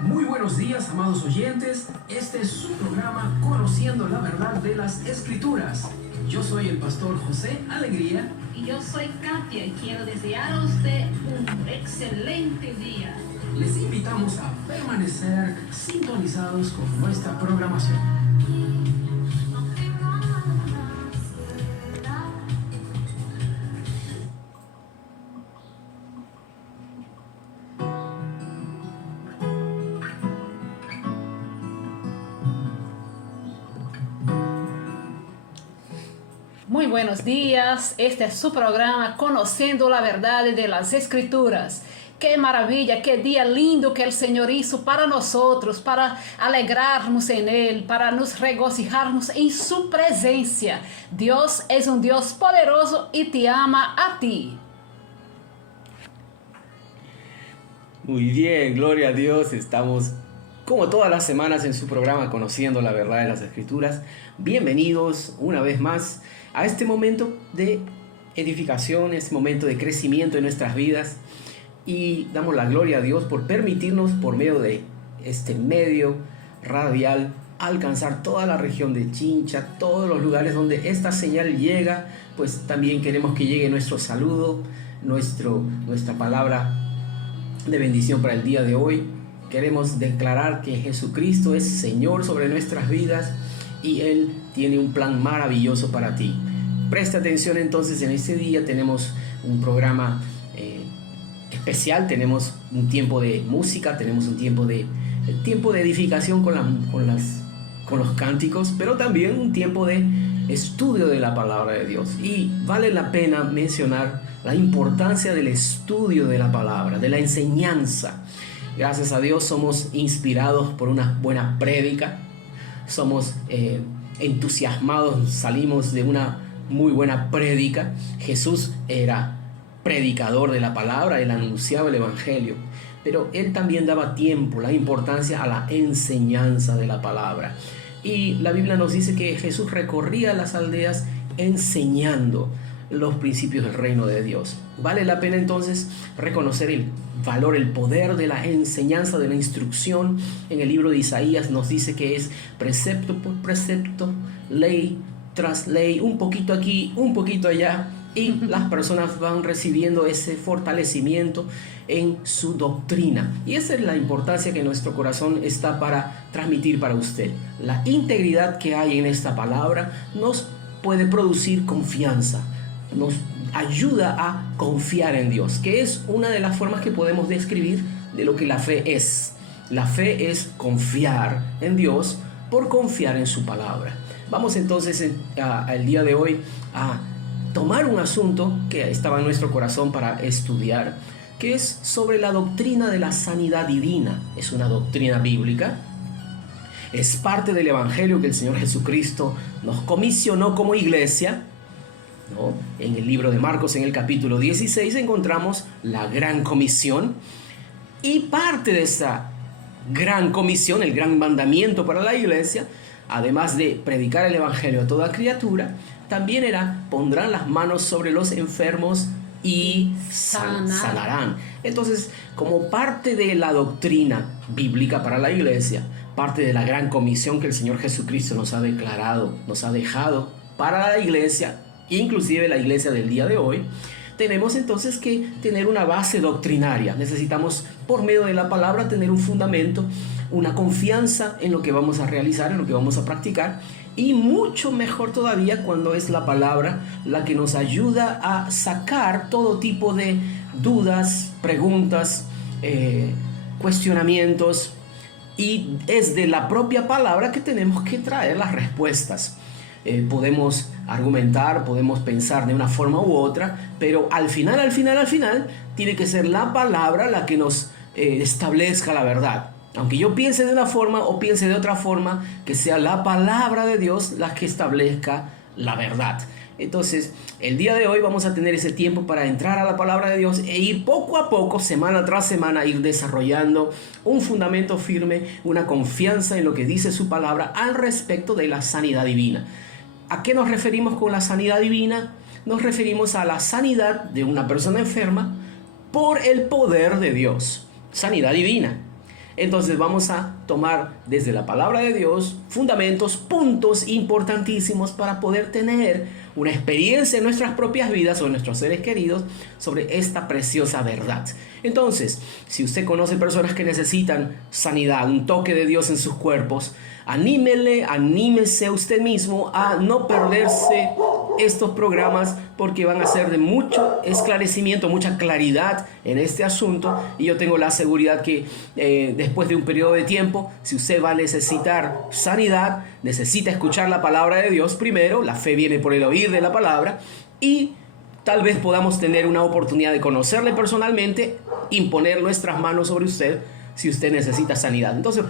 Muy buenos días, amados oyentes. Este es su programa Conociendo la Verdad de las Escrituras. Yo soy el pastor José Alegría. Y yo soy Katia y quiero desear a usted un excelente día. Les invitamos a permanecer sintonizados con nuestra programación. Muy buenos días, este es su programa Conociendo la Verdad de las Escrituras. Qué maravilla, qué día lindo que el Señor hizo para nosotros, para alegrarnos en Él, para nos regocijarnos en su presencia. Dios es un Dios poderoso y te ama a ti. Muy bien, gloria a Dios. Estamos como todas las semanas en su programa Conociendo la Verdad de las Escrituras. Bienvenidos una vez más a este momento de edificación, este momento de crecimiento en nuestras vidas. Y damos la gloria a Dios por permitirnos, por medio de este medio radial, alcanzar toda la región de Chincha, todos los lugares donde esta señal llega. Pues también queremos que llegue nuestro saludo, nuestra palabra de bendición para el día de hoy. Queremos declarar que Jesucristo es Señor sobre nuestras vidas y Él tiene un plan maravilloso para ti. Presta atención entonces, en este día tenemos un programa especial, tenemos un tiempo de música, tenemos un tiempo de edificación con los cánticos, pero también un tiempo de estudio de la palabra de Dios. Y vale la pena mencionar la importancia del estudio de la palabra, de la enseñanza. Gracias a Dios somos inspirados por una buena prédica, somos entusiasmados, salimos de una muy buena prédica. Jesús era predicador de la palabra, Él anunciaba el evangelio, pero Él también daba tiempo, la importancia a la enseñanza de la palabra. Y la Biblia nos dice que Jesús recorría las aldeas enseñando los principios del reino de Dios. Vale la pena entonces reconocer el valor, el poder de la enseñanza, de la instrucción. En el libro de Isaías nos dice que es precepto por precepto, ley tras ley, un poquito aquí, un poquito allá, y las personas van recibiendo ese fortalecimiento en su doctrina. Y esa es la importancia que nuestro corazón está para transmitir para usted. La integridad que hay en esta palabra nos puede producir confianza, nos ayuda a confiar en Dios, que es una de las formas que podemos describir de lo que la fe es. La fe es confiar en Dios por confiar en su palabra. Vamos entonces el día de hoy a tomar un asunto que estaba en nuestro corazón para estudiar, que es sobre la doctrina de la sanidad divina. Es una doctrina bíblica, es parte del evangelio que el Señor Jesucristo nos comisionó como iglesia, ¿no? En el libro de Marcos, en el capítulo 16, encontramos la gran comisión, y parte de esa gran comisión, el gran mandamiento para la iglesia, además de predicar el evangelio a toda criatura, también era: pondrán las manos sobre los enfermos y sanarán. Entonces, como parte de la doctrina bíblica para la iglesia, parte de la gran comisión que el Señor Jesucristo nos ha declarado, nos ha dejado para la iglesia, inclusive la iglesia del día de hoy, tenemos entonces que tener una base doctrinaria. Necesitamos, por medio de la palabra, tener un fundamento, una confianza en lo que vamos a realizar, en lo que vamos a practicar, y mucho mejor todavía cuando es la palabra la que nos ayuda a sacar todo tipo de dudas, preguntas, cuestionamientos, y es de la propia palabra que tenemos que traer las respuestas. Podemos argumentar, podemos pensar de una forma u otra, pero al final tiene que ser la palabra la que nos establezca la verdad. Aunque yo piense de una forma o piense de otra forma, que sea la palabra de Dios la que establezca la verdad. Entonces, el día de hoy vamos a tener ese tiempo para entrar a la palabra de Dios e ir poco a poco, semana tras semana, ir desarrollando un fundamento firme, una confianza en lo que dice su palabra al respecto de la sanidad divina. ¿A qué nos referimos con la sanidad divina? Nos referimos a la sanidad de una persona enferma por el poder de Dios. Sanidad divina. Entonces vamos a tomar desde la palabra de Dios fundamentos, puntos importantísimos para poder tener una experiencia en nuestras propias vidas o en nuestros seres queridos sobre esta preciosa verdad. Entonces, si usted conoce personas que necesitan sanidad, un toque de Dios en sus cuerpos, anímese usted mismo a no perderse estos programas, porque van a ser de mucho esclarecimiento, mucha claridad en este asunto. Y yo tengo la seguridad que después de un periodo de tiempo, si usted va a necesitar sanidad, necesita escuchar la palabra de Dios primero. La fe viene por el oír de la palabra, y tal vez podamos tener una oportunidad de conocerle personalmente, imponer nuestras manos sobre usted si usted necesita sanidad. Entonces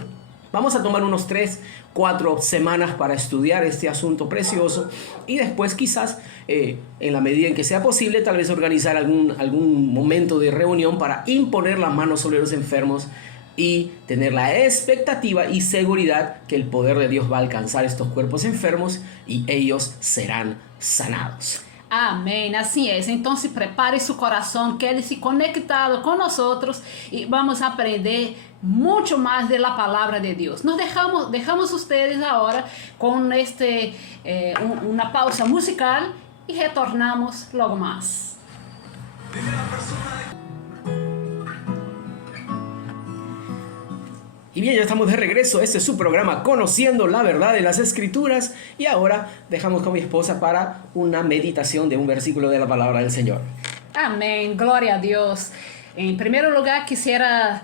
vamos a tomar unos 3-4 semanas para estudiar este asunto precioso, y después quizás en la medida en que sea posible, tal vez organizar algún momento de reunión para imponer las manos sobre los enfermos y tener la expectativa y seguridad que el poder de Dios va a alcanzar estos cuerpos enfermos y ellos serán sanados. Amén, así es. Entonces prepare su corazón, quédese conectado con nosotros y vamos a aprender mucho más de la palabra de Dios. Nos dejamos ustedes ahora con una pausa musical y retornamos luego más. Y bien, ya estamos de regreso. Este es su programa Conociendo la Verdad de las Escrituras. Y ahora dejamos con mi esposa para una meditación de un versículo de la palabra del Señor. Amén, gloria a Dios. En primer lugar, quisiera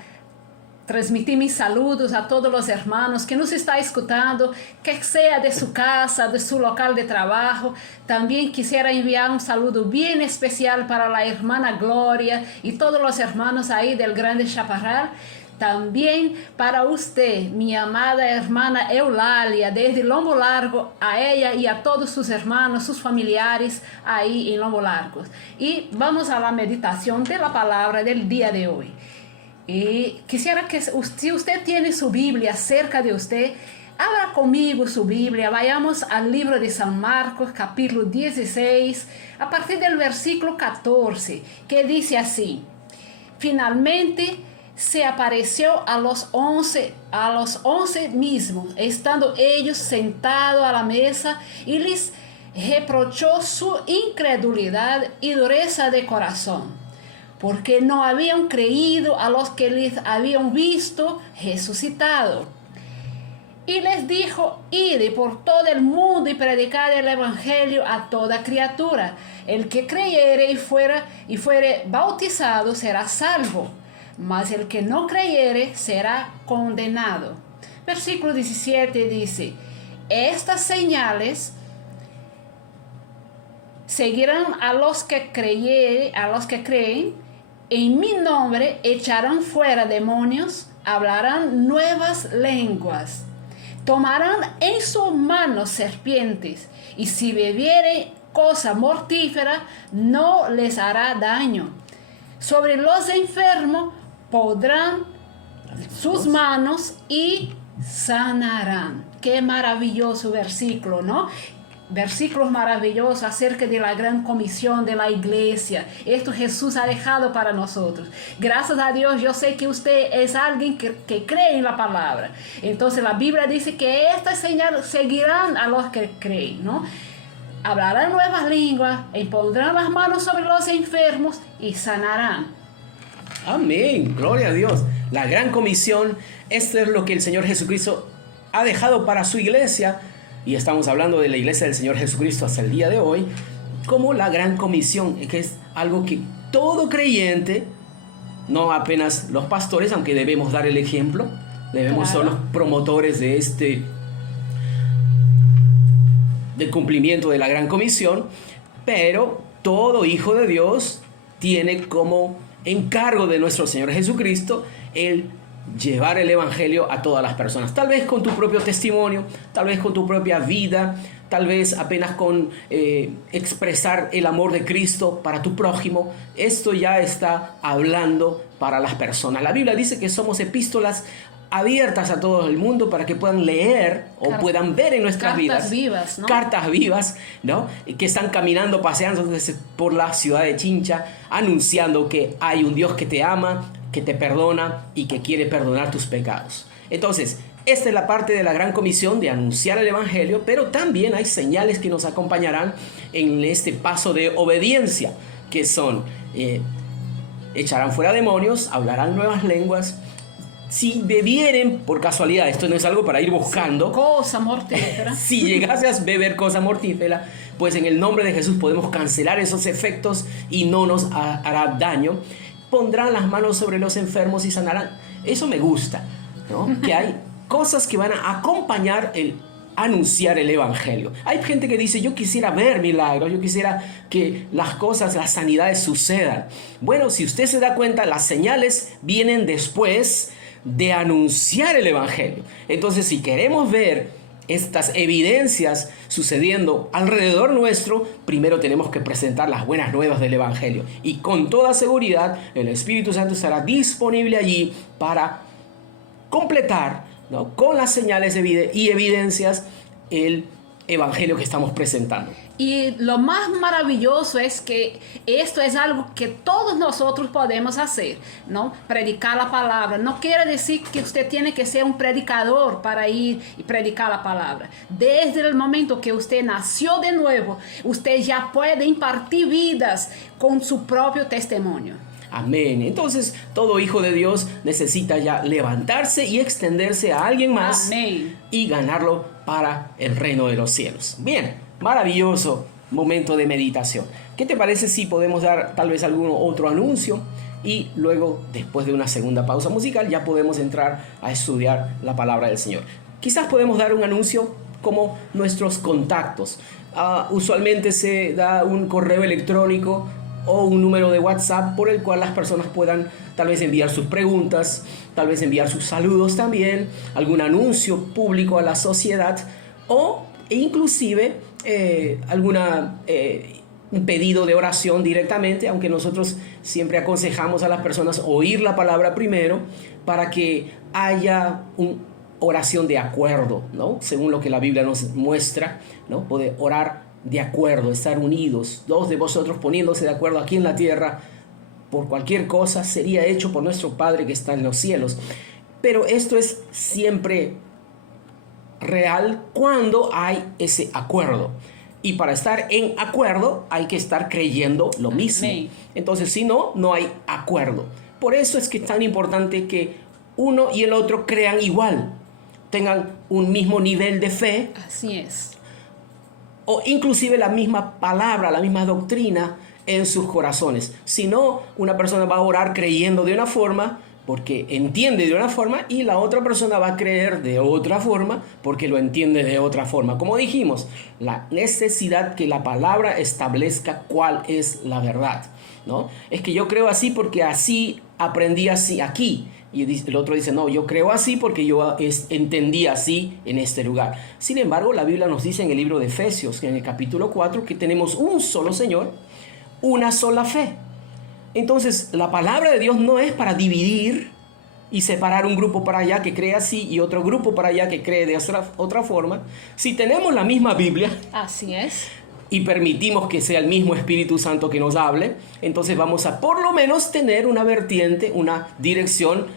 transmitir mis saludos a todos los hermanos que nos están escuchando, que sea de su casa, de su local de trabajo. También quisiera enviar un saludo bien especial para la hermana Gloria y todos los hermanos ahí del Grande Chaparral. También para usted, mi amada hermana Eulalia, desde Lombo Largo, a ella y a todos sus hermanos, sus familiares ahí en Lombo Largo. Y vamos a la meditación de la palabra del día de hoy. Y quisiera que, si usted tiene su Biblia cerca de usted, abra conmigo su Biblia, vayamos al libro de San Marcos, capítulo 16, a partir del versículo 14, que dice así: finalmente se apareció a los 11 mismos, estando ellos sentados a la mesa, y les reprochó su incredulidad y dureza de corazón, porque no habían creído a los que les habían visto resucitado. Y les dijo: id por todo el mundo y predicad el evangelio a toda criatura. El que creyere y fuere bautizado será salvo, mas el que no creyere será condenado. Versículo 17 dice: estas señales seguirán a los que creen, en mi nombre echarán fuera demonios, hablarán nuevas lenguas, tomarán en sus manos serpientes, y si bebiere cosa mortífera no les hará daño. Sobre los enfermos pondrán sus manos y sanarán. Qué maravilloso versículo, ¿no? Versículos maravillosos acerca de la gran comisión de la iglesia. Esto Jesús ha dejado para nosotros. Gracias a Dios, yo sé que usted es alguien que cree en la palabra. Entonces la Biblia dice que estas señales seguirán a los que creen, ¿no? Hablarán nuevas lenguas, impondrán las manos sobre los enfermos y sanarán. Amén, gloria a Dios. La gran comisión, esto es lo que el Señor Jesucristo ha dejado para su iglesia, y estamos hablando de la iglesia del Señor Jesucristo hasta el día de hoy, como la gran comisión, que es algo que todo creyente, no apenas los pastores, aunque debemos dar el ejemplo, debemos ser los promotores de del cumplimiento de la gran comisión, pero todo hijo de Dios tiene como encargo de nuestro Señor Jesucristo el llevar el evangelio a todas las personas, tal vez con tu propio testimonio, tal vez con tu propia vida, tal vez apenas con expresar el amor de Cristo para tu prójimo. Esto ya está hablando para las personas. La Biblia dice que somos epístolas abiertas a todo el mundo para que puedan leer o puedan ver en nuestras vidas. Vivas, ¿no? Cartas vivas, ¿no? Que están caminando, paseando por la ciudad de Chincha, anunciando que hay un Dios que te ama, que te perdona y que quiere perdonar tus pecados. Entonces, esta es la parte de la gran comisión de anunciar el evangelio, pero también hay señales que nos acompañarán en este paso de obediencia, que son, echarán fuera demonios, hablarán nuevas lenguas. Si bebieren, por casualidad, esto no es algo para ir buscando. Cosa mortífera. Si llegase a beber cosa mortífera, pues en el nombre de Jesús podemos cancelar esos efectos y no nos hará daño. Pondrán las manos sobre los enfermos y sanarán. Eso me gusta, ¿no? Que hay cosas que van a acompañar el anunciar el evangelio. Hay gente que dice, yo quisiera ver milagros, yo quisiera que las cosas, las sanidades sucedan. Bueno, si usted se da cuenta, las señales vienen después de anunciar el evangelio. Entonces, si queremos ver estas evidencias sucediendo alrededor nuestro, primero tenemos que presentar las buenas nuevas del evangelio. Y con toda seguridad, el Espíritu Santo estará disponible allí para completar, ¿no?, con las señales y evidencias el evangelio que estamos presentando. Y lo más maravilloso es que esto es algo que todos nosotros podemos hacer, ¿no? Predicar la palabra. No quiere decir que usted tiene que ser un predicador para ir y predicar la palabra. Desde el momento que usted nació de nuevo, usted ya puede impartir vidas con su propio testimonio. Amén. Entonces, todo hijo de Dios necesita ya levantarse y extenderse a alguien más. Amén. Y ganarlo para el reino de los cielos. Bien, maravilloso momento de meditación. ¿Qué te parece si podemos dar tal vez algún otro anuncio? Y luego, después de una segunda pausa musical, ya podemos entrar a estudiar la palabra del Señor. Quizás podemos dar un anuncio como nuestros contactos. Usualmente se da un correo electrónico o un número de WhatsApp por el cual las personas puedan tal vez enviar sus preguntas, tal vez enviar sus saludos también, algún anuncio público a la sociedad o inclusive un pedido de oración directamente, aunque nosotros siempre aconsejamos a las personas oír la palabra primero para que haya una oración de acuerdo, ¿no? Según lo que la Biblia nos muestra, ¿no? Poder orar de acuerdo, estar unidos, dos de vosotros poniéndose de acuerdo aquí en la tierra por cualquier cosa sería hecho por nuestro Padre que está en los cielos. Pero esto es siempre real cuando hay ese acuerdo. Y para estar en acuerdo hay que estar creyendo lo mismo. Amén. Entonces, si no, no hay acuerdo. Por eso es que es tan importante que uno y el otro crean igual, tengan un mismo nivel de fe. Así es. O inclusive la misma palabra, la misma doctrina en sus corazones. Si no, una persona va a orar creyendo de una forma porque entiende de una forma y la otra persona va a creer de otra forma porque lo entiende de otra forma. Como dijimos, la necesidad que la palabra establezca cuál es la verdad, ¿no? Es que yo creo así porque así aprendí así aquí. Y el otro dice, no, yo creo así porque yo entendí así en este lugar. Sin embargo, la Biblia nos dice en el libro de Efesios, en el capítulo 4, que tenemos un solo Señor, una sola fe. Entonces, la palabra de Dios no es para dividir y separar un grupo para allá que cree así y otro grupo para allá que cree de otra forma. Si tenemos la misma Biblia, Así es. y permitimos que sea el mismo Espíritu Santo que nos hable, entonces vamos a por lo menos tener una vertiente, una dirección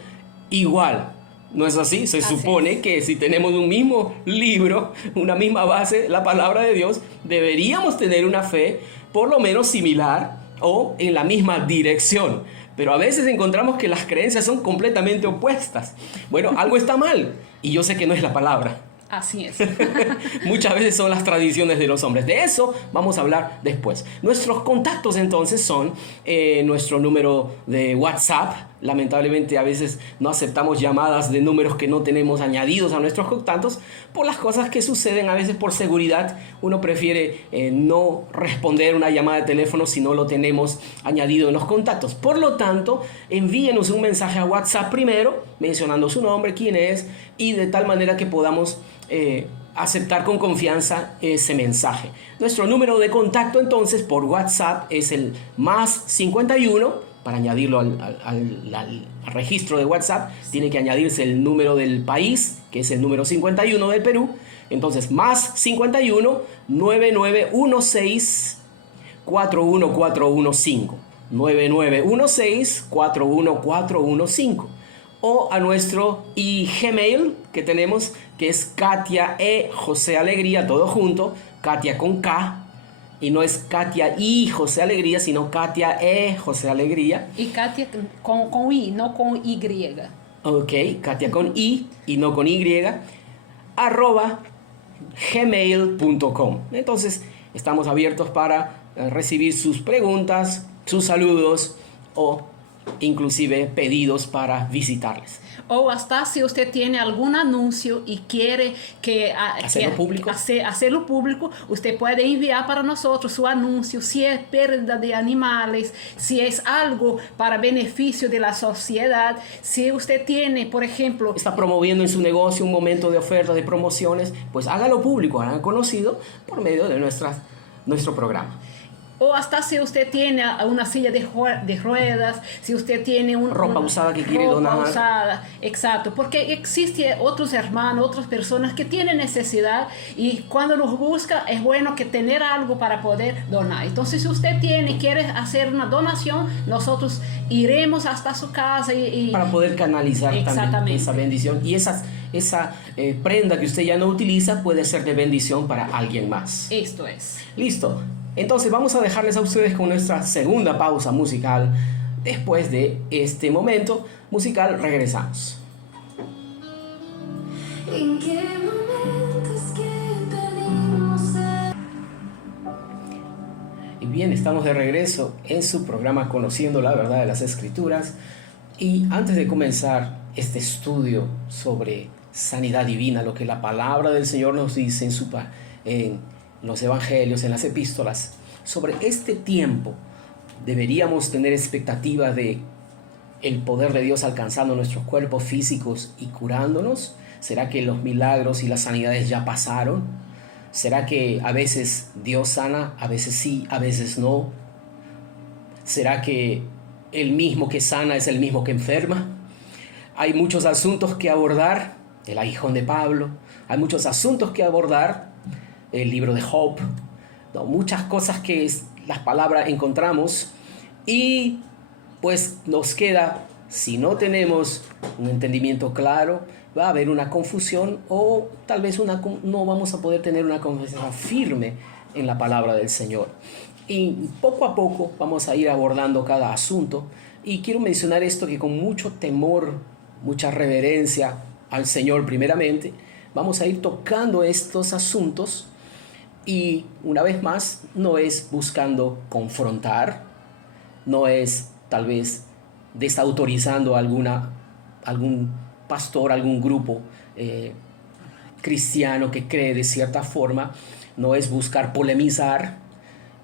igual. ¿No es así? Se supone que si tenemos un mismo libro, una misma base, la palabra de Dios, deberíamos tener una fe por lo menos similar o en la misma dirección. Pero a veces encontramos que las creencias son completamente opuestas. Bueno, algo está mal y yo sé que no es la palabra. Así es. Muchas veces son las tradiciones de los hombres. De eso vamos a hablar después. Nuestros contactos entonces son nuestro número de WhatsApp. Lamentablemente a veces no aceptamos llamadas de números que no tenemos añadidos a nuestros contactos por las cosas que suceden. A veces por seguridad uno prefiere no responder una llamada de teléfono si no lo tenemos añadido en los contactos. Por lo tanto, envíenos un mensaje a WhatsApp primero mencionando su nombre, quién es, y de tal manera que podamos aceptar con confianza ese mensaje. Nuestro número de contacto entonces por WhatsApp es el +51. Para añadirlo al registro de WhatsApp tiene que añadirse el número del país, que es el número 51 del Perú. Entonces +51 9916 41415. 9916-41415 o a nuestro Gmail que tenemos, que es Katia José Alegría, todo junto, Katia con K, y no es Katia y José Alegría, sino Katia José Alegría. Y Katia con I, no con Y. Ok, Katia con I y no con Y, arroba gmail.com. Entonces, estamos abiertos para recibir sus preguntas, sus saludos o inclusive pedidos para visitarles. O hasta si usted tiene algún anuncio y quiere hacerlo público, usted puede enviar para nosotros su anuncio, si es pérdida de animales, si es algo para beneficio de la sociedad, si usted tiene, por ejemplo... Está promoviendo en su negocio un momento de ofertas, de promociones, pues hágalo público, hágalo conocido por medio de nuestro programa. O hasta si usted tiene una silla de ruedas, si usted tiene ropa usada que quiere donar. Ropa usada, exacto. Porque existen otros hermanos, otras personas que tienen necesidad y cuando nos busca es bueno que tener algo para poder donar. Entonces, si usted quiere hacer una donación, nosotros iremos hasta su casa para poder canalizar también esa bendición. Y esa prenda que usted ya no utiliza puede ser de bendición para alguien más. Esto es. Listo. Entonces vamos a dejarles a ustedes con nuestra segunda pausa musical. Después de este momento musical regresamos. ¿En qué momentos que perdimos Y bien, estamos de regreso en su programa Conociendo la Verdad de las Escrituras. Y antes de comenzar este estudio sobre sanidad divina, lo que la palabra del Señor nos dice en los evangelios, en las epístolas, sobre este tiempo, deberíamos tener expectativa de el poder de Dios alcanzando nuestros cuerpos físicos y curándonos. ¿Será que los milagros y las sanidades ya pasaron? ¿Será que a veces Dios sana, a veces sí, a veces no? ¿Será que el mismo que sana es el mismo que enferma? Hay muchos asuntos que abordar, el aguijón de Pablo, hay muchos asuntos que abordar, el libro de Job, ¿no? Muchas cosas que las palabras encontramos y pues nos queda, si no tenemos un entendimiento claro, va a haber una confusión o tal vez no vamos a poder tener una confianza firme en la palabra del Señor. Y poco a poco vamos a ir abordando cada asunto y quiero mencionar esto que con mucho temor, mucha reverencia al Señor primeramente, vamos a ir tocando estos asuntos. Y una vez más, no es buscando confrontar, no es tal vez desautorizando a algún pastor, algún grupo cristiano que cree de cierta forma, no es buscar polemizar,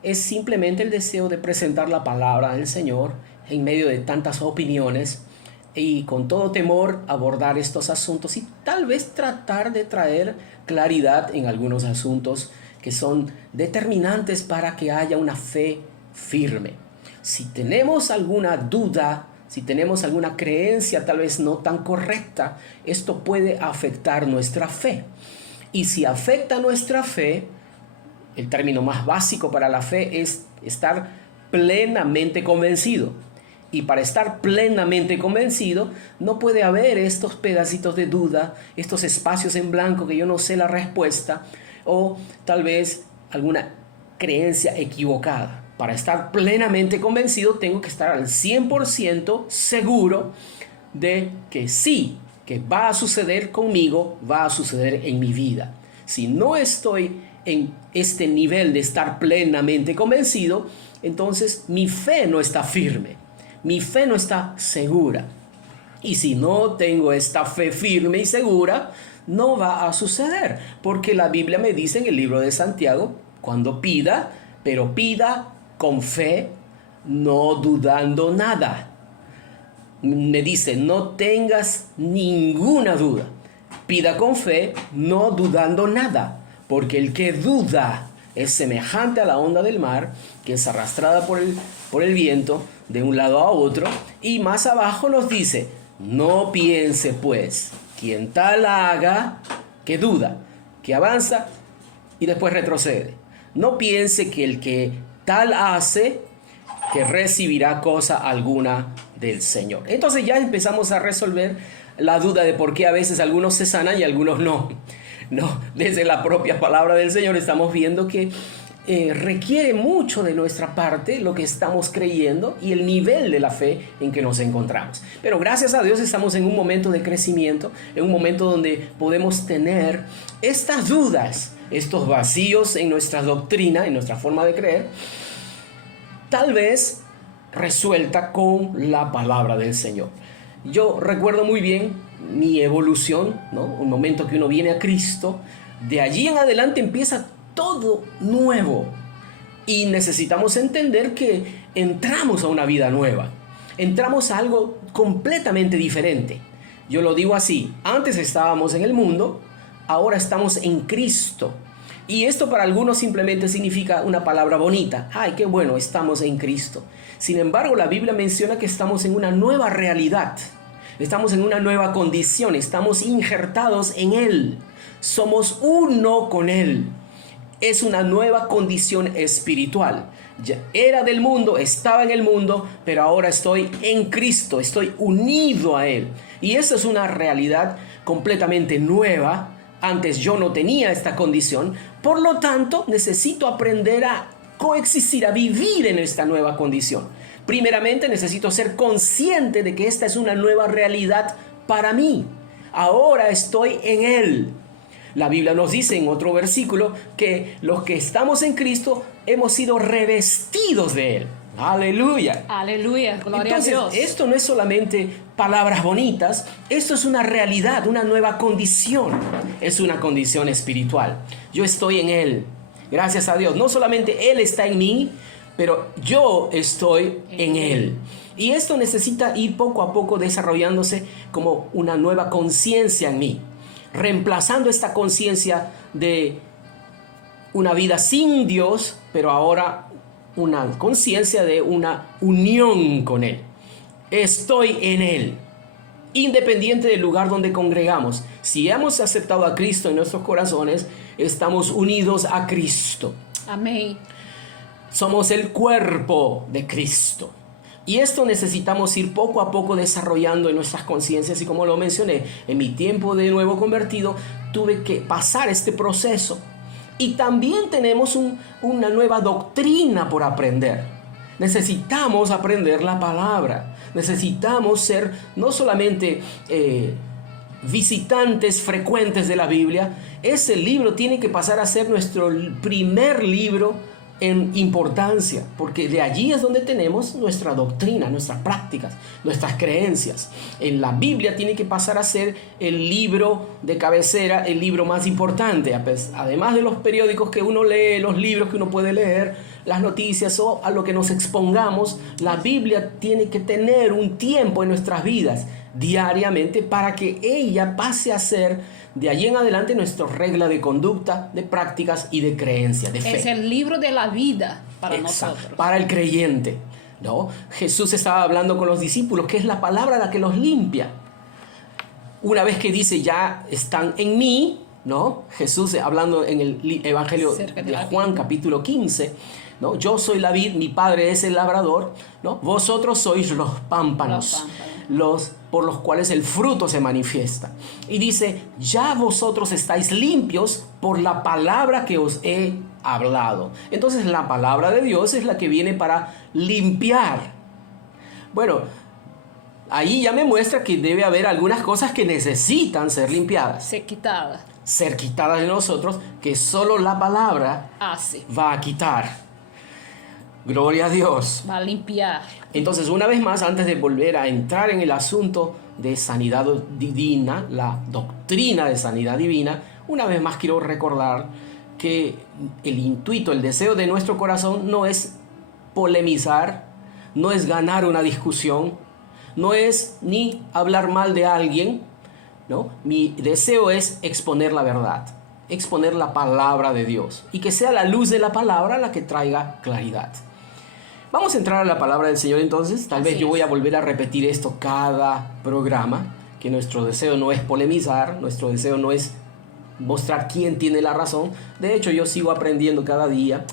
es simplemente el deseo de presentar la palabra del Señor en medio de tantas opiniones y con todo temor abordar estos asuntos y tal vez tratar de traer claridad en algunos asuntos que son determinantes para que haya una fe firme. Si tenemos alguna duda, si tenemos alguna creencia tal vez no tan correcta, esto puede afectar nuestra fe. Y si afecta nuestra fe, el término más básico para la fe es estar plenamente convencido. Y para estar plenamente convencido, no puede haber estos pedacitos de duda, estos espacios en blanco que yo no sé la respuesta, o tal vez alguna creencia equivocada. Para estar plenamente convencido tengo que estar al 100% seguro de que sí, que va a suceder conmigo, va a suceder en mi vida. Si no estoy en este nivel de estar plenamente convencido, entonces mi fe no está firme, mi fe no está segura. Y si no tengo esta fe firme y segura, no va a suceder, porque la Biblia me dice en el libro de Santiago, cuando pida, pero pida con fe, no dudando nada. Me dice, no tengas ninguna duda. Pida con fe, no dudando nada, porque el que duda es semejante a la onda del mar, que es arrastrada por el viento de un lado a otro, y más abajo nos dice, no piense pues, quien tal haga, que duda, que avanza y después retrocede. No piense que el que tal hace que recibirá cosa alguna del Señor. Entonces ya empezamos a resolver la duda de por qué a veces algunos se sanan y algunos no. No, desde la propia palabra del Señor estamos viendo que requiere mucho de nuestra parte lo que estamos creyendo y el nivel de la fe en que nos encontramos. Pero gracias a Dios estamos en un momento de crecimiento, en un momento donde podemos tener estas dudas, estos vacíos en nuestra doctrina, en nuestra forma de creer, tal vez resuelta con la palabra del Señor. Yo recuerdo muy bien mi evolución, ¿no? Un momento que uno viene a Cristo, de allí en adelante empieza todo nuevo y necesitamos entender que entramos a una vida nueva, entramos a algo completamente diferente. Yo lo digo así, antes estábamos en el mundo, ahora estamos en Cristo. Y esto para algunos simplemente significa una palabra bonita. ¡Ay, qué bueno! Estamos en Cristo. Sin embargo, la Biblia menciona que estamos en una nueva realidad. Estamos en una nueva condición. Estamos injertados en Él. Somos uno con Él. Es una nueva condición espiritual. Ya era del mundo, estaba en el mundo, pero ahora estoy en Cristo. Estoy unido a Él. Y esa es una realidad completamente nueva. Antes yo no tenía esta condición, por lo tanto necesito aprender a coexistir, a vivir en esta nueva condición. Primeramente necesito ser consciente de que esta es una nueva realidad para mí. Ahora estoy en Él. La Biblia nos dice en otro versículo que los que estamos en Cristo hemos sido revestidos de Él. Aleluya. Aleluya, gloria Entonces, a Dios. esto no es solamente palabras bonitas, esto es una realidad, una nueva condición. Es una condición espiritual. Yo estoy en Él, gracias a Dios. No solamente Él está en mí, pero yo estoy en Él. Y esto necesita ir poco a poco desarrollándose como una nueva conciencia en mí, reemplazando esta conciencia de una vida sin Dios, pero ahora una conciencia de una unión con Él. Estoy en Él, independiente del lugar donde congregamos. Si hemos aceptado a Cristo en nuestros corazones, estamos unidos a Cristo. Amén. Somos el cuerpo de Cristo. Y esto necesitamos ir poco a poco desarrollando en nuestras conciencias. Y como lo mencioné, en mi tiempo de nuevo convertido, tuve que pasar este proceso. Y también tenemos una nueva doctrina por aprender. Necesitamos aprender la palabra. Necesitamos ser no solamente visitantes frecuentes de la Biblia. Ese libro tiene que pasar a ser nuestro primer libro en importancia, porque de allí es donde tenemos nuestra doctrina, nuestras prácticas, nuestras creencias. En la Biblia tiene que pasar a ser el libro de cabecera, el libro más importante, además de los periódicos que uno lee, los libros que uno puede leer, las noticias o a lo que nos expongamos. La Biblia tiene que tener un tiempo en nuestras vidas diariamente para que ella pase a ser de allí en adelante nuestra regla de conducta, de prácticas y de creencias, de fe. Es el libro de la vida para nosotros. Para el creyente, ¿no? Jesús estaba hablando con los discípulos, que es la palabra la que los limpia. Una vez que dice, ya están en mí, ¿no? Jesús hablando en el Evangelio de Juan, capítulo 15, ¿no? Yo soy la vid, mi padre es el labrador, ¿no? Vosotros sois los pámpanos. Por los cuales el fruto se manifiesta. Y dice, ya vosotros estáis limpios por la palabra que os he hablado. Entonces la palabra de Dios es la que viene para limpiar. Bueno, ahí ya me muestra que debe haber algunas cosas que necesitan ser limpiadas. Ser quitadas de nosotros, que solo la palabra va a quitar. Gloria a Dios. Va a limpiar. Entonces, una vez más, antes de volver a entrar en el asunto de sanidad divina, la doctrina de sanidad divina, una vez más quiero recordar que el intuito, el deseo de nuestro corazón no es polemizar, no es ganar una discusión, no es ni hablar mal de alguien, ¿no? Mi deseo es exponer la verdad, exponer la palabra de Dios y que sea la luz de la palabra la que traiga claridad. Vamos a entrar a la palabra del Señor entonces. Tal vez yo voy a volver a repetir esto cada programa, que nuestro deseo no es polemizar, nuestro deseo no es mostrar quién tiene la razón. De hecho, yo sigo aprendiendo cada día,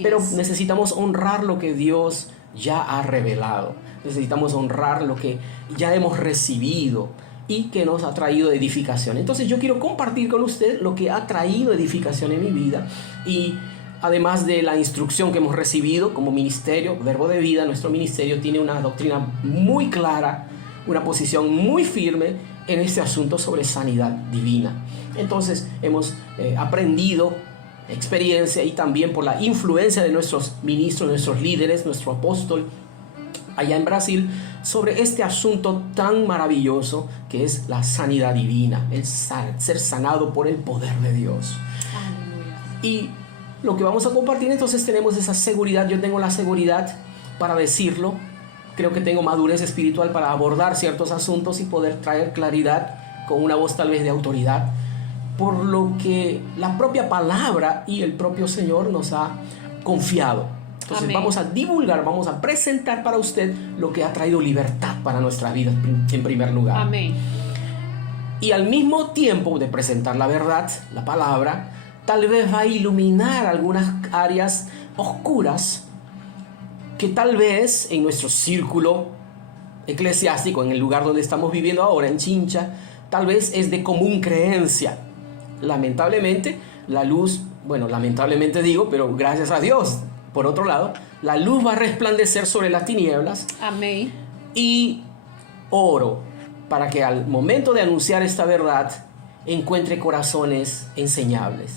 pero necesitamos honrar lo que Dios ya ha revelado. Necesitamos honrar lo que ya hemos recibido y que nos ha traído edificación. Entonces yo quiero compartir con usted lo que ha traído edificación en mi vida, y además de la instrucción que hemos recibido como ministerio, Verbo de Vida, nuestro ministerio tiene una doctrina muy clara, una posición muy firme en este asunto sobre sanidad divina. Entonces hemos aprendido experiencia, y también por la influencia de nuestros ministros, nuestros líderes, nuestro apóstol allá en Brasil, sobre este asunto tan maravilloso que es la sanidad divina, el ser sanado por el poder de Dios. Aleluya. Y lo que vamos a compartir, entonces tenemos esa seguridad. Yo tengo la seguridad para decirlo. Creo que tengo madurez espiritual para abordar ciertos asuntos y poder traer claridad con una voz tal vez de autoridad, por lo que la propia palabra y el propio Señor nos ha confiado. Entonces Amén. vamos a divulgar, vamos a presentar para usted lo que ha traído libertad para nuestra vida en primer lugar. Amén. Y al mismo tiempo de presentar la verdad, la palabra, tal vez va a iluminar algunas áreas oscuras que tal vez en nuestro círculo eclesiástico, en el lugar donde estamos viviendo ahora, en Chincha, tal vez es de común creencia. Lamentablemente, la luz, bueno, lamentablemente digo, pero gracias a Dios, por otro lado, la luz va a resplandecer sobre las tinieblas. Amén. Y oro para que al momento de anunciar esta verdad encuentre corazones enseñables,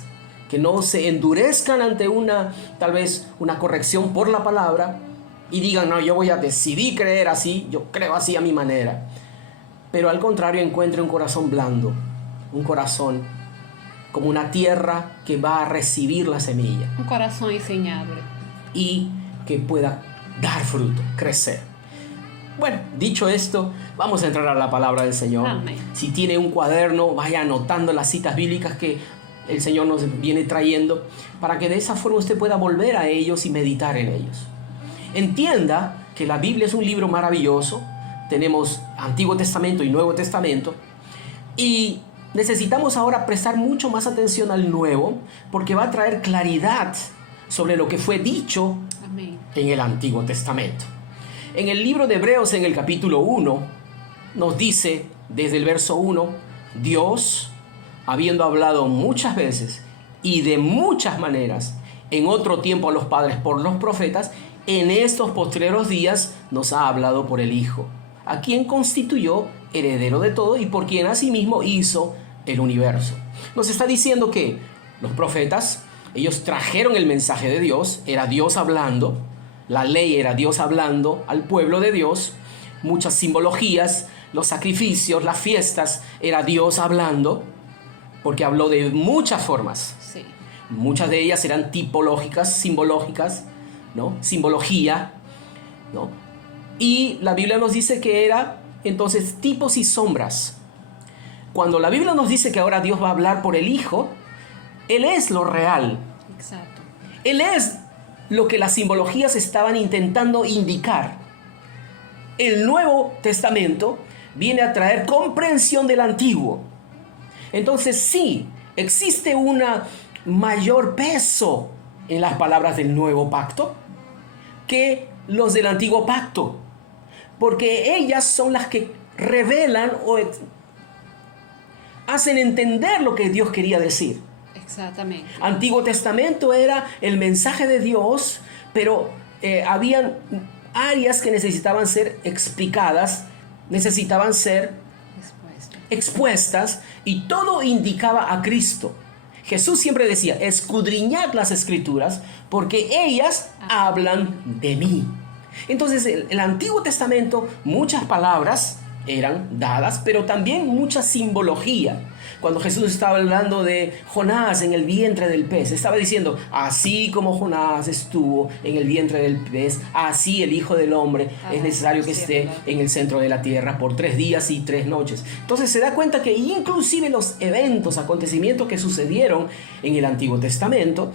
que no se endurezcan ante tal vez una corrección por la palabra y digan, no, yo voy a decidir creer así, yo creo así a mi manera. Pero al contrario, encuentre un corazón blando, un corazón como una tierra que va a recibir la semilla Un corazón enseñable. y que pueda dar fruto, crecer. Bueno, dicho esto, vamos a entrar a la palabra del Señor. Amén. Si tiene un cuaderno, vaya anotando las citas bíblicas que el Señor nos viene trayendo, para que de esa forma usted pueda volver a ellos y meditar en ellos. Entienda que la Biblia es un libro maravilloso. Tenemos Antiguo Testamento y Nuevo Testamento, y necesitamos ahora prestar mucho más atención al Nuevo, porque va a traer claridad sobre lo que fue dicho Amén. en el Antiguo Testamento. En el libro de Hebreos, en el capítulo 1, nos dice desde el verso 1, Dios, habiendo hablado muchas veces y de muchas maneras en otro tiempo a los padres por los profetas, en estos postreros días nos ha hablado por el Hijo, a quien constituyó heredero de todo y por quien asimismo hizo el universo. Nos está diciendo que los profetas, ellos trajeron el mensaje de Dios, era Dios hablando, la ley era Dios hablando al pueblo de Dios, muchas simbologías, los sacrificios, las fiestas, era Dios hablando, porque habló de muchas formas. Sí. Muchas de ellas eran tipológicas, simbológicas, ¿no? Simbología, ¿no? Y la Biblia nos dice que era entonces tipos y sombras. Cuando la Biblia nos dice que ahora Dios va a hablar por el Hijo, Él es lo real. Exacto. Él es lo que las simbologías estaban intentando indicar. El Nuevo Testamento viene a traer comprensión del Antiguo. Entonces sí, existe un mayor peso en las palabras del Nuevo Pacto que los del Antiguo Pacto, porque ellas son las que revelan o hacen entender lo que Dios quería decir. Exactamente. Antiguo Testamento era el mensaje de Dios, pero habían áreas que necesitaban ser explicadas, necesitaban ser expuestas, y todo indicaba a Cristo. Jesús siempre decía, escudriñad las Escrituras, porque ellas hablan de mí. Entonces, el Antiguo Testamento, muchas palabras eran dadas, pero también mucha simbología. Cuando Jesús estaba hablando de Jonás en el vientre del pez, estaba diciendo, así como Jonás estuvo en el vientre del pez, así el Hijo del Hombre es necesario que esté en el centro de la tierra por 3 días y 3 noches. Entonces se da cuenta que inclusive los eventos, acontecimientos que sucedieron en el Antiguo Testamento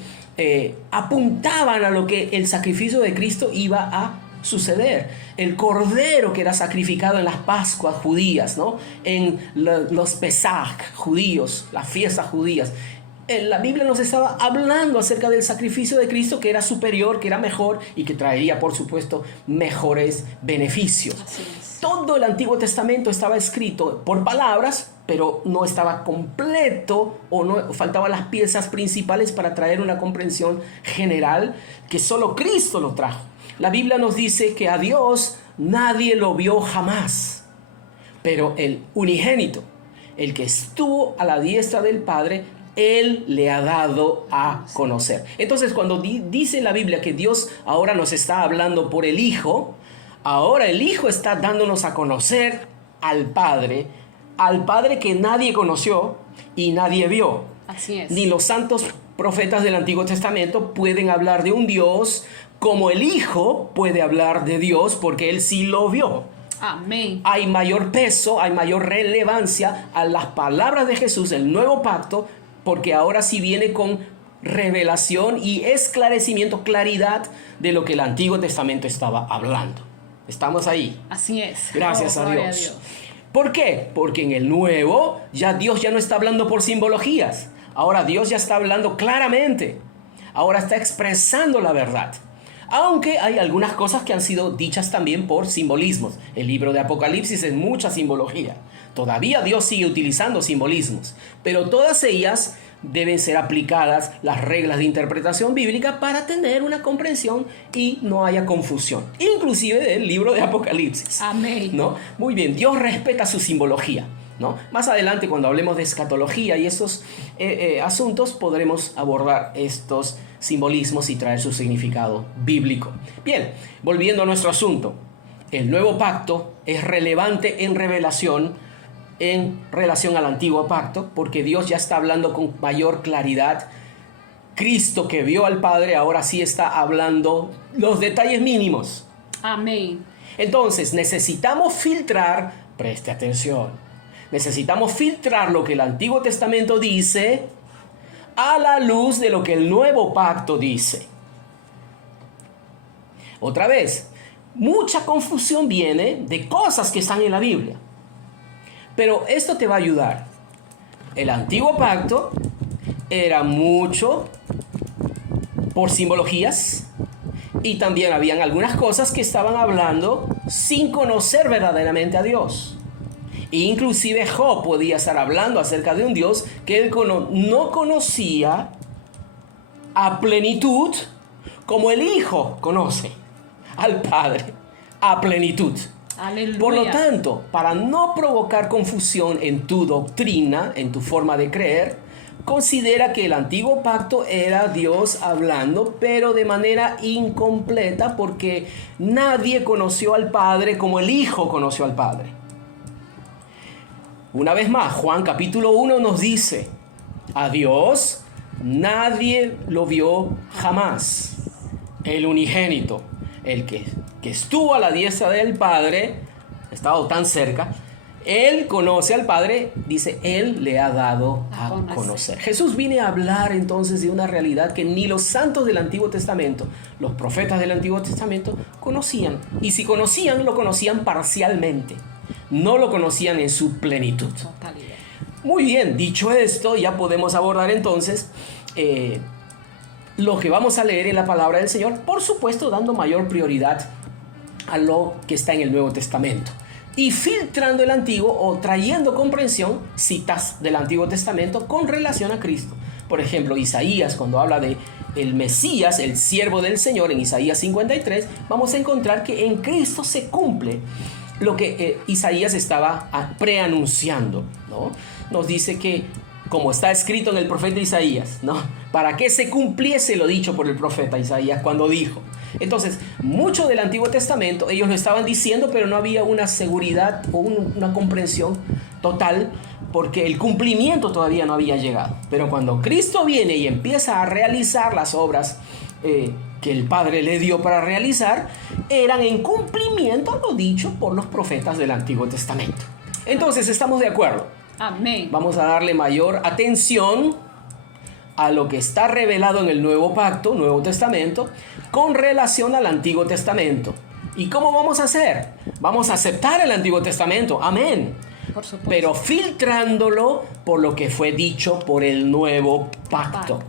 apuntaban a lo que el sacrificio de Cristo iba a suceder. El cordero que era sacrificado en las Pascuas judías, ¿no? En los Pesaj judíos, las fiestas judías, La Biblia nos estaba hablando acerca del sacrificio de Cristo, que era superior, que era mejor y que traería, por supuesto, mejores beneficios. Así es. Todo el Antiguo Testamento estaba escrito por palabras, pero no estaba completo o no faltaban las piezas principales para traer una comprensión general que solo Cristo lo trajo. La Biblia nos dice que a Dios nadie lo vio jamás, pero el unigénito, el que estuvo a la diestra del Padre, Él le ha dado a conocer. Entonces, cuando dice la Biblia que Dios ahora nos está hablando por el Hijo, ahora el Hijo está dándonos a conocer al Padre que nadie conoció y nadie vio. Así es. Ni los santos profetas del Antiguo Testamento pueden hablar de un Dios como el Hijo puede hablar de Dios, porque Él sí lo vio. Amén. Hay mayor peso, hay mayor relevancia a las palabras de Jesús, el nuevo pacto, porque ahora sí viene con revelación y esclarecimiento, claridad de lo que el Antiguo Testamento estaba hablando. ¿Estamos ahí? Así es. Gracias a gloria Dios. ¿Por qué? Porque en el nuevo Dios ya no está hablando por simbologías. Ahora Dios ya está hablando claramente. Ahora está expresando la verdad. Aunque hay algunas cosas que han sido dichas también por simbolismos. El libro de Apocalipsis es mucha simbología. Todavía Dios sigue utilizando simbolismos. Pero todas ellas deben ser aplicadas las reglas de interpretación bíblica para tener una comprensión y no haya confusión. Inclusive del libro de Apocalipsis. Amén. ¿No? Muy bien, Dios respeta su simbología, ¿no? Más adelante, cuando hablemos de escatología y esos asuntos, podremos abordar estos simbolismos y traer su significado bíblico. Bien, volviendo a nuestro asunto, el nuevo pacto es relevante en revelación en relación al antiguo pacto, porque Dios ya está hablando con mayor claridad. Cristo, que vio al Padre, ahora sí está hablando los detalles mínimos. Amén. Entonces necesitamos filtrar, preste atención, necesitamos filtrar lo que el Antiguo Testamento dice a la luz de lo que el Nuevo Pacto dice. Otra vez, mucha confusión viene de cosas que están en la Biblia. Pero esto te va a ayudar. El Antiguo Pacto era mucho por simbologías y también habían algunas cosas que estaban hablando sin conocer verdaderamente a Dios. Inclusive Job podía estar hablando acerca de un Dios que él no conocía a plenitud, como el Hijo conoce al Padre a plenitud. Aleluya. Por lo tanto, para no provocar confusión en tu doctrina, en tu forma de creer, considera que el antiguo pacto era Dios hablando, pero de manera incompleta, porque nadie conoció al Padre como el Hijo conoció al Padre. Una vez más, Juan capítulo 1 nos dice, a Dios nadie lo vio jamás. El unigénito, el que estuvo a la diestra del Padre, ha estado tan cerca, Él conoce al Padre, dice, Él le ha dado a conocer. Jesús viene a hablar entonces de una realidad que ni los santos del Antiguo Testamento, los profetas del Antiguo Testamento, conocían. Y si conocían, lo conocían parcialmente. No lo conocían en su plenitud. Totalidad. Muy bien, dicho esto, ya podemos abordar entonces lo que vamos a leer en la palabra del Señor, por supuesto dando mayor prioridad a lo que está en el Nuevo Testamento y filtrando el Antiguo o trayendo comprensión, citas del Antiguo Testamento con relación a Cristo. Por ejemplo, Isaías, cuando habla de el Mesías, el siervo del Señor, en Isaías 53, vamos a encontrar que en Cristo se cumple lo que Isaías estaba preanunciando, ¿no? Nos dice que, como está escrito en el profeta Isaías, ¿no? Para que se cumpliese lo dicho por el profeta Isaías cuando dijo. Entonces, mucho del Antiguo Testamento, ellos lo estaban diciendo, pero no había una seguridad o una comprensión total, porque el cumplimiento todavía no había llegado. Pero cuando Cristo viene y empieza a realizar las obras que el Padre le dio para realizar, eran en cumplimiento a lo dicho por los profetas del Antiguo Testamento. Entonces, ¿estamos de acuerdo? Amén. Vamos a darle mayor atención a lo que está revelado en el Nuevo Pacto, Nuevo Testamento, con relación al Antiguo Testamento. ¿Y cómo vamos a hacer? Vamos a aceptar el Antiguo Testamento, amén. Por supuesto. pero filtrándolo por lo que fue dicho por el nuevo pacto.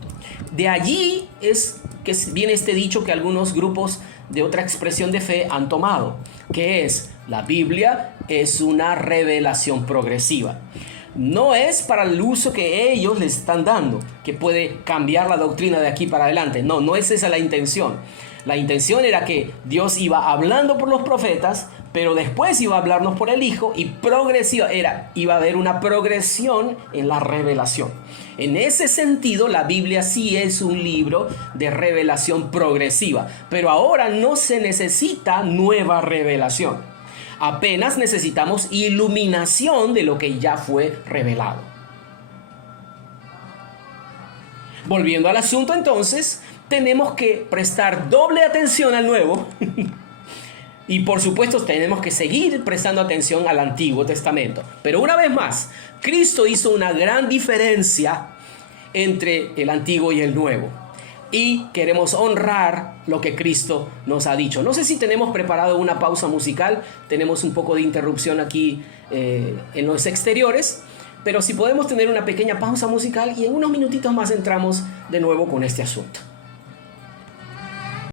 De allí es que viene este dicho que algunos grupos de otra expresión de fe han tomado, que es: la Biblia es una revelación progresiva. No es para el uso que ellos les están dando, que puede cambiar la doctrina de aquí para adelante. No, no es esa la intención. La intención era que Dios iba hablando por los profetas, pero después iba a hablarnos por el Hijo, y iba a haber una progresión en la revelación. En ese sentido, la Biblia sí es un libro de revelación progresiva, pero ahora no se necesita nueva revelación. Apenas necesitamos iluminación de lo que ya fue revelado. Volviendo al asunto, entonces, tenemos que prestar doble atención al Nuevo y por supuesto tenemos que seguir prestando atención al Antiguo Testamento. Pero una vez más, Cristo hizo una gran diferencia entre el Antiguo y el Nuevo, y queremos honrar lo que Cristo nos ha dicho. No sé si tenemos preparado una pausa musical. Tenemos un poco de interrupción aquí en los exteriores, pero si podemos tener una pequeña pausa musical y en unos minutitos más entramos de nuevo con este asunto.